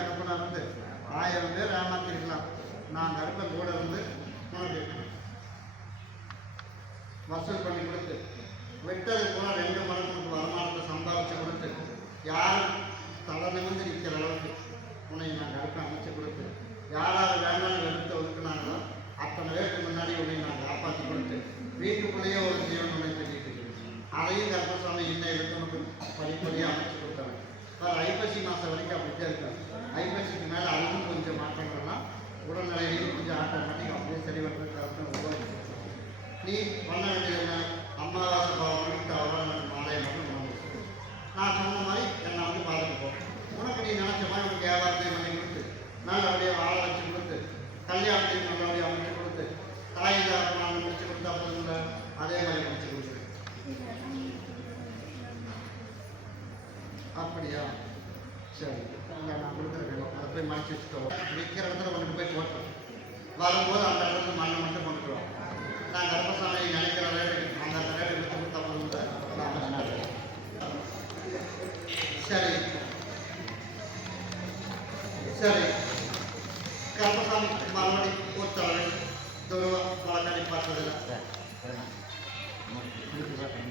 ganó con அங்கேயும் நம்மளுடைய அமைச்சு கொடுத்து தாயில்லாத நான் முடிச்சு கொடுத்தா போதுங்கள அதே மாதிரி முடிச்சு கொடுக்குறேன் அப்படியா? சரி நான் கொடுத்துருக்கேன் அதை போய் மறைச்சி வச்சுக்கோ. விற்கிற இடத்துல கொண்டு போய் போட்டோம் வரும்போது அந்த இடத்துல மண்ணை மட்டும் கொண்டுக்கிறோம் நான் கர்ப்பசாமி நினைக்கிற ரேட்டு அந்த ரேட்டு எடுத்து கொடுத்தா போதுங்க சரி. சரி.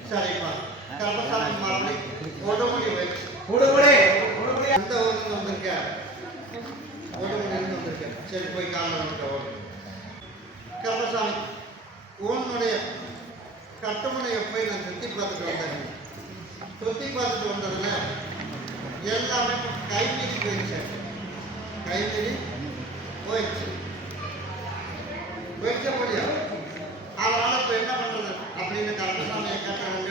சரிப்பா சரி போய் காணலாம் கர்மசாமி உன்னுடைய கட்டுமனையை போய் நான் சுற்றி பார்த்துட்டு வந்தேன். சுற்றி பார்த்துட்டு வந்ததுல எல்லாமே கைத்தறி போயிடுச்சு. கைத்தறி போயிடுச்சு. போயிடுச்ச முடியாது அப்போ என்ன பண்ணுறது அப்படின்னு கருத்து நம்ம கட்டுறது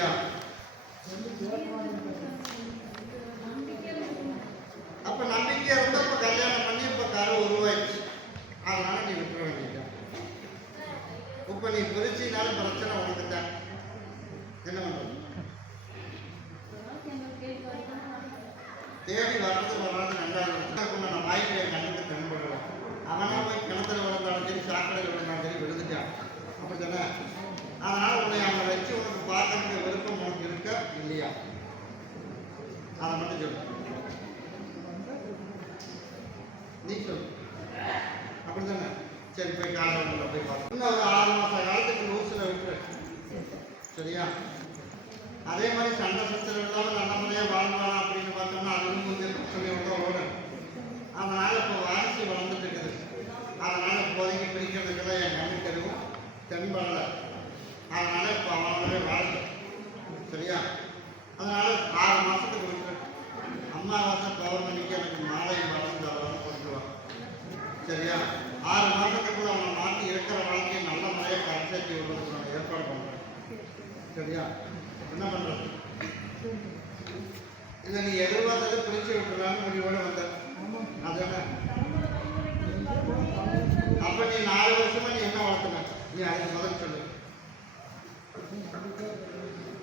hallelujah. Thank you. சரியா? என்ன பண்ணுறது இதை நீ எதிர்பார்த்ததை பிரித்து விட்டுலான்னு முடிவோடு வந்த. அதான? அப்போ நீ நாலு வருஷமா நீ என்ன வளர்த்துன? நீ அதை முதல் சொல்லு.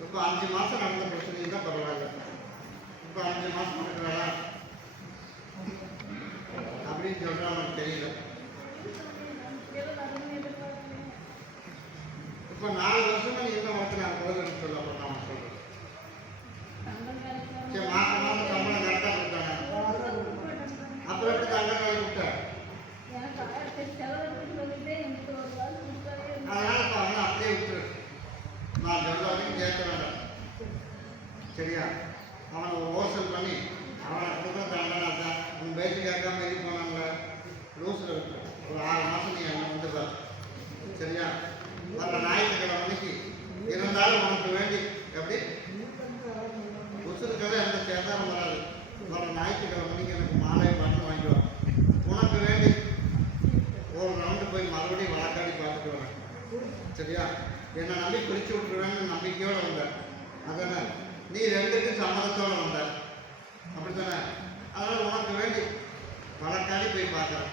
இப்போ அஞ்சு மாதம் நடந்த பிரச்சனை தான் பரவாயில்ல. இப்போ அஞ்சு மாதம் நடக்கிறதா அப்படின்னு சொல்கிறவங்களுக்கு தெரியல. இப்போ நாலு வருஷமா நீ என்ன மாற்ற நான் முதல்ல சொல்ல அப்புறம் நான் சொல்கிறேன் சரி மாதம் மாதம் சம்பளம் கரெக்டாக கொடுத்தாங்க. அப்புறம் எப்படி தங்க வேலை விட்டேன் அதனால இப்போ அவனை அப்படியே விட்டுரு. நான் சொல்ல வரைக்கும் கேட்க வேண்டாம். சரியா? அவனை ஒரு ஓசல் பண்ணி அவனை கொடுத்த தண்டனை தான் உன் பேச்சு கேட்காம இது போனாங்களே லூஸில் விட்டுரு. ஒரு ஆறு மாதம் நீ என்ன வந்து சரியா வர ஞாயிற்றுக்கிழமை அன்னைக்கு இருந்தாலும் உனக்கு வேண்டி எப்படி உசுருக்கெல்லாம் எந்த சேதாரம் வராது வர ஞாயிற்றுக்கிழமை மணிக்கு எனக்கு மாலை பண்ணி வாங்கிட்டு வா உனக்கு வேண்டி ஒரு ரவுண்டு போய் மறுபடியும் வழக்காடி பார்த்துட்டு வரேன் சரியா என்னை நம்பி பிடிச்சி விட்டுருவேன்னு நம்பிக்கையோடு வந்தேன் அதானே நீ ரெண்டுக்கும் சம்மதத்தோடு வந்த அப்படித்தானே அதனால் உனக்கு வேண்டி வழக்காடி போய் பார்க்குறேன்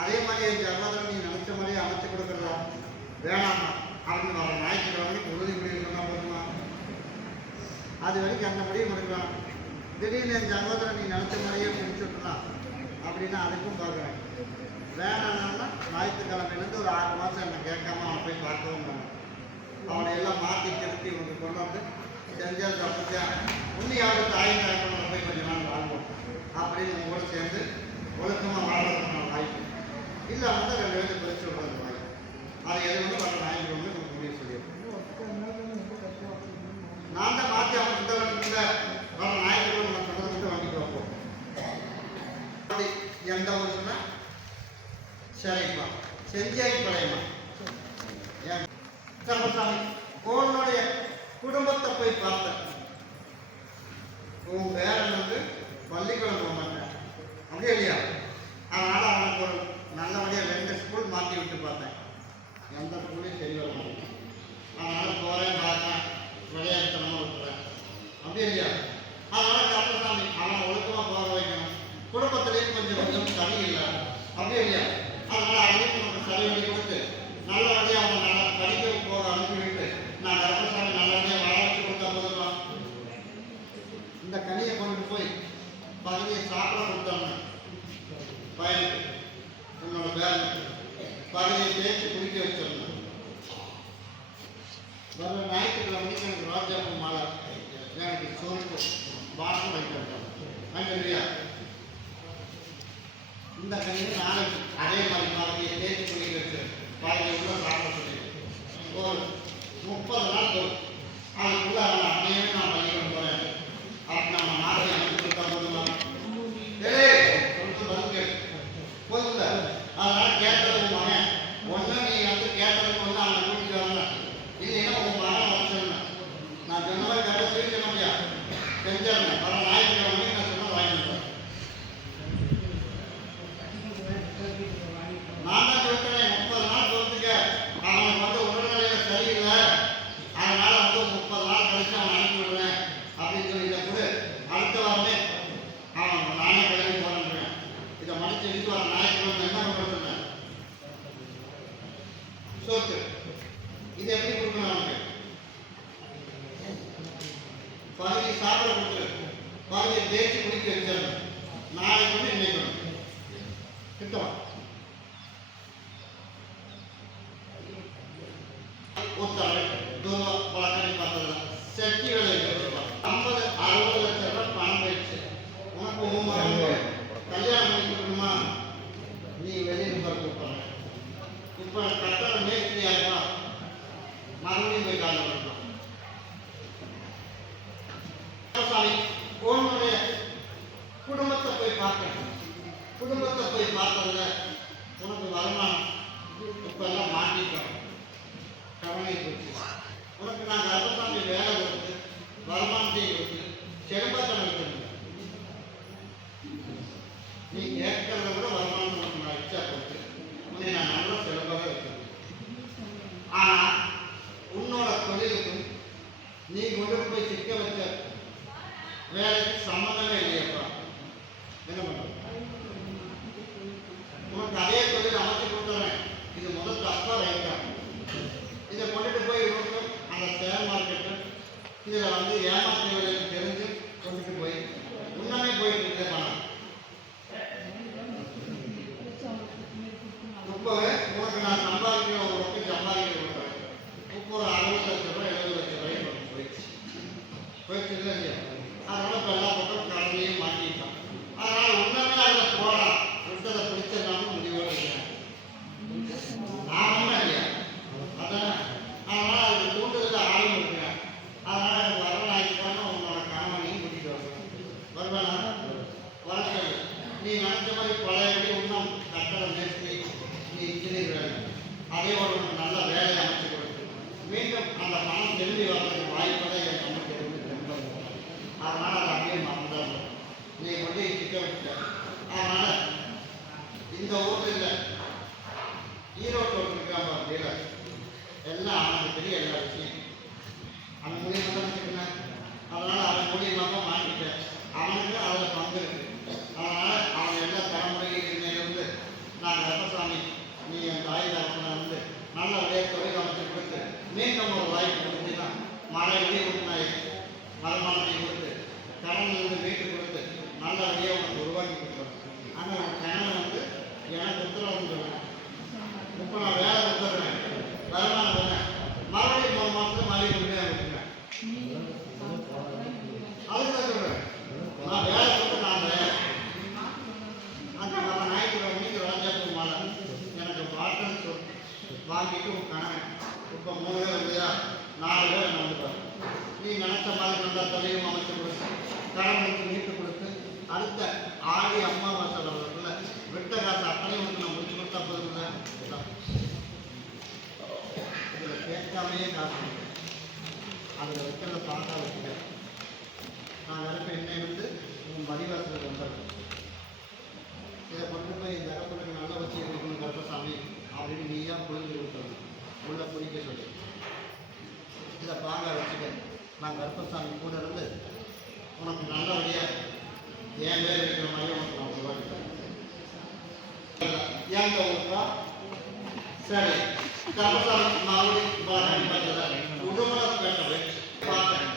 அதே மாதிரி என் சகோதரன் நீ நினச்ச மாதிரி அமைச்சு கொடுக்குறதா வேணாமா அப்படின்னு வர ஞாயிற்றுக்கிழமைக்கு உறுதி முடிவு சொன்னால் போதுமா அது வரைக்கும் அந்த முடிவு எடுக்கலாம். திடீர்னு என் சகோதரன் நீ நினச்ச முறையே முடிச்சுட்டலாம் அப்படின்னு அப்படின்னா அதுக்கும் பார்க்குறேன் வேணாம்னா ஞாயிற்றுக்கிழமையிலேருந்து ஒரு ஆறு மாதம் என்னை கேட்காம அவனை போய் பார்க்கவும் வேணும் அவனை எல்லாம் மாற்றி திருத்தி உனக்கு கொண்டு வந்து செஞ்சால் தப்பிச்சா இன்னும் யாரும் தாய் தாய்ப்பனை போய் கொஞ்ச நாள் வாழ்வோம் அப்படின்னு உங்க கூட சேர்ந்து ஒழுக்கமாக வாழ்றதுக்கான வாய்ப்பு. இல்லை வந்து ரெண்டு பேரும் பிரிச்சு விடுறது வாய்ப்பு. அதை எது வந்து வர ஞாயிற்றுக்கிழமை உங்களுக்கு முடிவு சொல்லியிருக்கேன் நான் தான் மாற்றி அவன் தரேன் வர ஞாயிற்றுக்கிழமை நான் சொன்னதை மட்டும் வண்டிக்கு வைப்போம் எந்த ஊருன்னா? சரிப்பா செஞ்சேரி பழையமா ஏன்? சர்வசாமி உன்னுடைய குடும்பத்தை போய் பார்த்தேன். உன் பேரன் வந்து பள்ளிக்கூடம் போக மாட்டேன் அப்படியே இல்லையா? அதனால அவனுக்கு ஒரு நல்லபடியாக ரெண்டு ஸ்கூல் மாற்றி விட்டு பார்த்தேன். எந்த ஸ்கூலையும் சரி வர மாட்டேன் போகிறேன் பார்த்தேன் விளையாட்டுத்தனமாக விட்டுறேன் அப்படி இல்லையா அதனால கருப்பசாமி அவனை ஒழுக்கமாக போக வைக்கணும். குடும்பத்திலேயும் கொஞ்சம் கொஞ்சம் தனி இல்லை அப்படி இல்லையா அதனால அவனுக்கு நமக்கு சரி பண்ணி கொடுத்து நல்லபடியாக அவனை நல்லா படிக்க போக அனுப்பிவிட்டு நான் கருப்பசாமி நல்லபடியாக வாழ வச்சு கொடுத்தா போதுமா இந்த கனியை கொண்டு போய் பகுதியை சாப்பிட கொடுத்தாங்க பையனுக்கு உன்னோட பேரனுக்கு பகுதியை தேய்ச்சி குடிக்க வச்சிருந்தேன் வர ஞாயிற்றுக்கிழமைக்கு எனக்கு ரோஜாப்பூ மாலை எனக்கு சோப்பு பாட்டில் வைக்கிறேன் இல்லையா இந்த கனியை நாளைக்கு அதே மாதிரி பகுதியை தேய்ச்சி குடிக்க வச்சு பகுதியை உள்ள சாப்பிட சொல்லி ஒரு முப்பது আর கொண்டு இந்த ஊர்ல இல்லை ஈரோட்டில் இருக்கான் அப்படியே எல்லாம் அவனுக்கு பெரிய எல்லா விஷயம். அவன் மூலியமாக தான் வச்சுக்கினேன் அதனால அவன் மூலியமாக மாட்டிட்டேன் அவனுக்கு அதில் பங்கு இருக்கு. அதனால அவன் எல்லா தலைமுறையிலிருந்து நான் ரத்தசாமி நீ என் தாய் தரப்பில் வந்து நல்ல தொழில் அமைச்சு கொடுத்து மீண்டும் ஒரு வாய்ப்பு கொடுத்தீங்கன்னா மழை வெளியே கொடுத்து வருமானத்தை கொடுத்து கடனிலிருந்து மீட்டு நல்ல வழியாக உனக்கு உருவாக்கி கொடுத்துருவேன் ஆனால் உன் கணவன் வந்து எனக்கு உத்தரவு சொல்லுவேன் இப்போ நான் வேலை கொடுத்துட்றேன் வருமானம் பண்ணேன் மறுபடியும் மூணு மாதத்துல மறுபடியும் கொண்டு போய் கொடுக்குறேன் அதுக்கு தான் சொல்கிறேன் நான் வேலை கொடுத்து நான் வேலை அந்த நம்ம ஞாயிற்றுக்கிழமை மணிக்கு ராஜாப்பு மாலை எனக்கு பாட்டன் சொல் வாங்கிட்டு உன் கணவன் இப்போ மூணு பேர் இல்லையா நாலு பேர் நம்பிப்பார் நீ நினைச்ச மாதிரி நல்லா தொழிலும் அமைச்சு கொடுத்து கடவுளுக்கு மீட்டு கொடுத்து அடுத்த ஆடி அம்மாவாசை வரக்குள்ள விட்ட காசு அத்தனையும் உனக்கு நான் முடிச்சு கொடுத்தா போதும்ல இதில் கேட்காமையே காசு அதில் வைக்கிறத பார்த்தா வச்சுக்கிறேன் நான் நினைப்பேன் என்னை வந்து உன் மதிவாசத்தில் வந்துடுறேன் இதை கொண்டு போய் இந்த இடத்துக்கு நல்லா வச்சு இருக்கணும் கருப்பசாமி அப்படின்னு நீயா புரிஞ்சு கொடுத்துருணும் உள்ள புரிக்க சொல்லி இதை பாங்க வச்சுக்க நான் கருப்பசாமி கூட இருந்து உனக்கு நல்லபடியாக ஏன் பேர் இருக்கிற மாதிரி உனக்கு நான் உருவாக்கிட்டேன் ஏன் ஊருக்கா సరే తర్వాత మామూలు బాగా పద్ధతి ఉండడం కూడా పెట్టాలి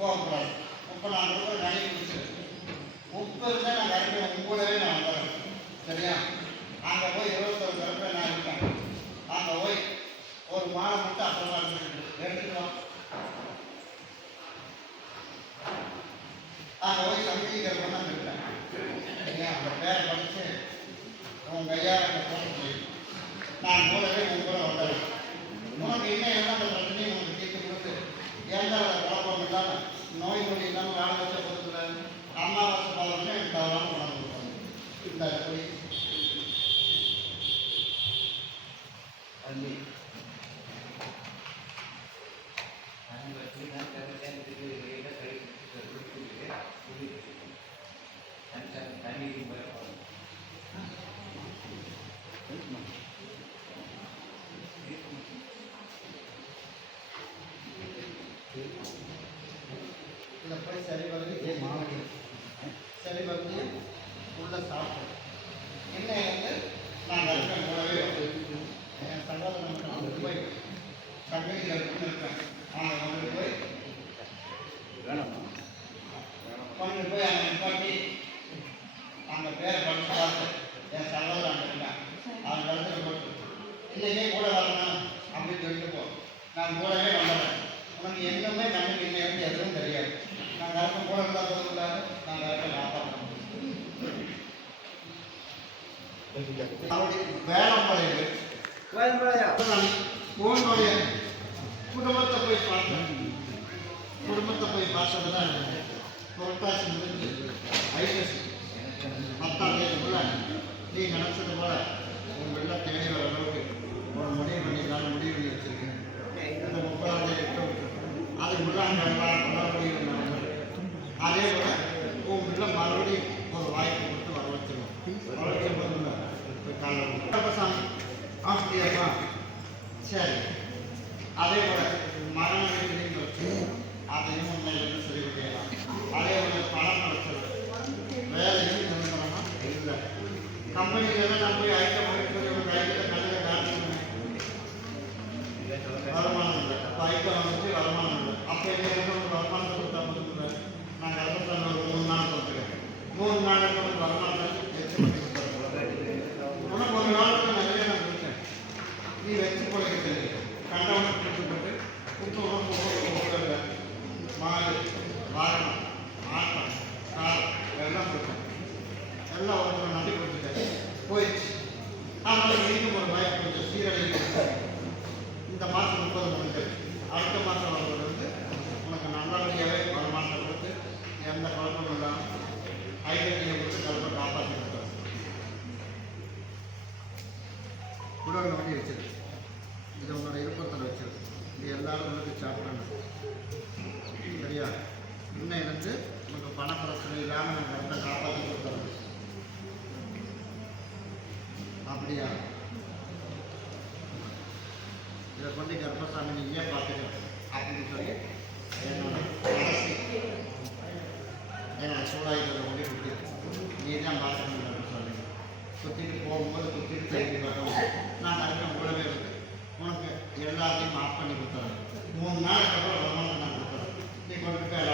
போகக்கூடாது. உப்பு நான் கூட நனைய பிடிச்சிரு உப்பு இருந்தால் நான் கரெக்டாக உங்களவே நான் வந்துடுறேன் சரியா? அங்கே போய் இருபத்தொரு கரெக்டாக நான் இருக்கேன் அங்கே போய் ஒரு மாதம் மட்டும் அப்புறமா எடுத்துட்டு எடுத்துக்கலாம் அங்கே போய் சமைக்கிற பண்ண இருக்கேன் சரியா? அந்த பேரை படித்து உன் கையால் அந்த போன சொல்லி நான் கூடவே உன் கூட வந்துடுறேன் உனக்கு இன்னும் என்ன அந்த பிரச்சனையும் உனக்கு தீர்த்து கொடுத்து எந்த நோய் நொடி இல்லாமல் வாழ வச்சு பொறுத்துல அம்மாவாசை பாவம்னு எனக்கு தவறாமல் உணவு கொடுப்பாங்க இந்த போய் அள்ளி இதில் போய் சரி வருது ஏ மாவடி சரி வருது உள்ள சாப்பிட்டு இன்னும் வந்து நான் இருப்பேன் கூடவே வந்து என் சகோதரன் மட்டும் கொண்டு போய் சங்ககிரியில் இருக்குன்னு இருக்கேன் அவங்க கொண்டு போய் வேணாமா கொண்டு போய் அங்கே நிப்பாட்டி அங்கே பேரை படிச்சு பார்த்து என் சகோதரன் அங்கே இருக்கேன் அவன் கழுத்தில் போட்டு இன்னைக்கே கூட வரணும் அப்படின்னு சொல்லிட்டு போ நான் கூடவே வந்துடுறேன் உனக்கு என்னமே கண்ணுக்கு இன்னும் வந்து எதுவும் தெரியாது நான் கருப்பை கூட இருந்தால் போதும் நான் கருப்பை காப்பாற்றணும் உன்னுடைய குடும்பத்தை போய் பார்த்தேன். குடும்பத்தை போய் பார்த்தது புரட்டாசி முடிஞ்சு ஐஎஸ் பத்தாம் தேதிக்குள்ள நீ நினச்சது போல உன் பிள்ளை தேடி வர அளவுக்கு ஒரு முடிவு பண்ணி நான் முடிவு பண்ணி வச்சிருக்கேன். இந்த முப்பதாம் தேதி அதுக்கு முன்னாடி ரெண்டாயிரம் முடிவு அதே போல உன் பிள்ளை மறுபடியும் ஒரு வாய்ப்பு கொடுத்து வர வச்சிருவோம் வர வச்சு சாமி. அப்படியாப்பா சரி. அதே போல மரண வீடுன்னு வச்சு அதையும் உண்மையிலிருந்து சரி பண்ணிடலாம் அதே போல பணம் பிரச்சனை வேலையும் நிரந்தரமா இல்லை கம்பெனில நான் போய் ஐட்டம் போய் ஒரு ஐட்டத்தை கண்ணில் காட்டணும் வருமானம் இல்லை அப்போ ஐட்டம் வந்துட்டு வருமானம் இல்லை அப்போ எங்க ஒரு வருமானத்தை கொடுத்தா கொடுக்குறேன் நான் கலப்பத்தில் ஒரு மூணு நாள் கொடுத்துருக்கேன் மூணு நாளுக்கு வந்து வருமானத்தை எச்சு பண்ணி கொடுத்துருக்கேன் உனக்கு ஒரு நாளுக்கு நிறைய நான் கொடுத்தேன் நீ வச்சு பழகிட்டு கண்டவனை கொடுத்துப்பட்டு கொடுத்து உனக்கு கொடுக்கல மாடு வாகனம் ஆட்டம் கார் எல்லாம் கொடுத்தேன் திருவிழா அவருக்கு நான் நன்றி கொடுத்துட்டேன் போயிடுச்சு. அதனால மீண்டும் ஒரு வாய்ப்பு கொஞ்சம் சீரழிவு இந்த மாதம் முப்பது முடிஞ்சது அடுத்த மாதம் வருவது வந்து உனக்கு நல்லபடியாகவே வருமானத்தை கொடுத்து எந்த குழப்பமும் இல்லாமல் ஐநூற்றியை கொடுத்து கல்பை காப்பாற்றி கொடுத்தாரு குடோன் வண்டி வச்சிரு ತಗೊಂಡು ಗರ್ಭಸ್ವಾಮಿ ನಿಜ ಪ್ರಾಪ್ತಿಗೆ ಹಾಕಿದ್ದವರಿಗೆ ಏನು ಏನೋ ಇರೋದು ಹೋಗಿ ಬಿಟ್ಟಿತ್ತು ನೀರೇ ಮಾಡ್ತಾರೆ ಗರ್ಭಸ್ವಾಮಿ ಕುತ್ತಿಗೆ ಹೋಗುம்போದು ಕುತ್ತಿಗೆ ತೆಗಿಬೇಕು ನಾನು ಅದಕ್ಕೆ ಬಿಡಬೇಕು ಉಣಕ್ಕೆ ಎಲ್ಲಾದ್ರೂ ಮಾಡ್ಕೊಂಡು ಬಿಡ್ತಾರೆ. ಮೂರು ನಾಲ್ಕು ನಾನು ಬಿಡ್ತಾರೆ. ಈಗ ಕೊಡ್ಬೇಕು ಎಲ್ಲ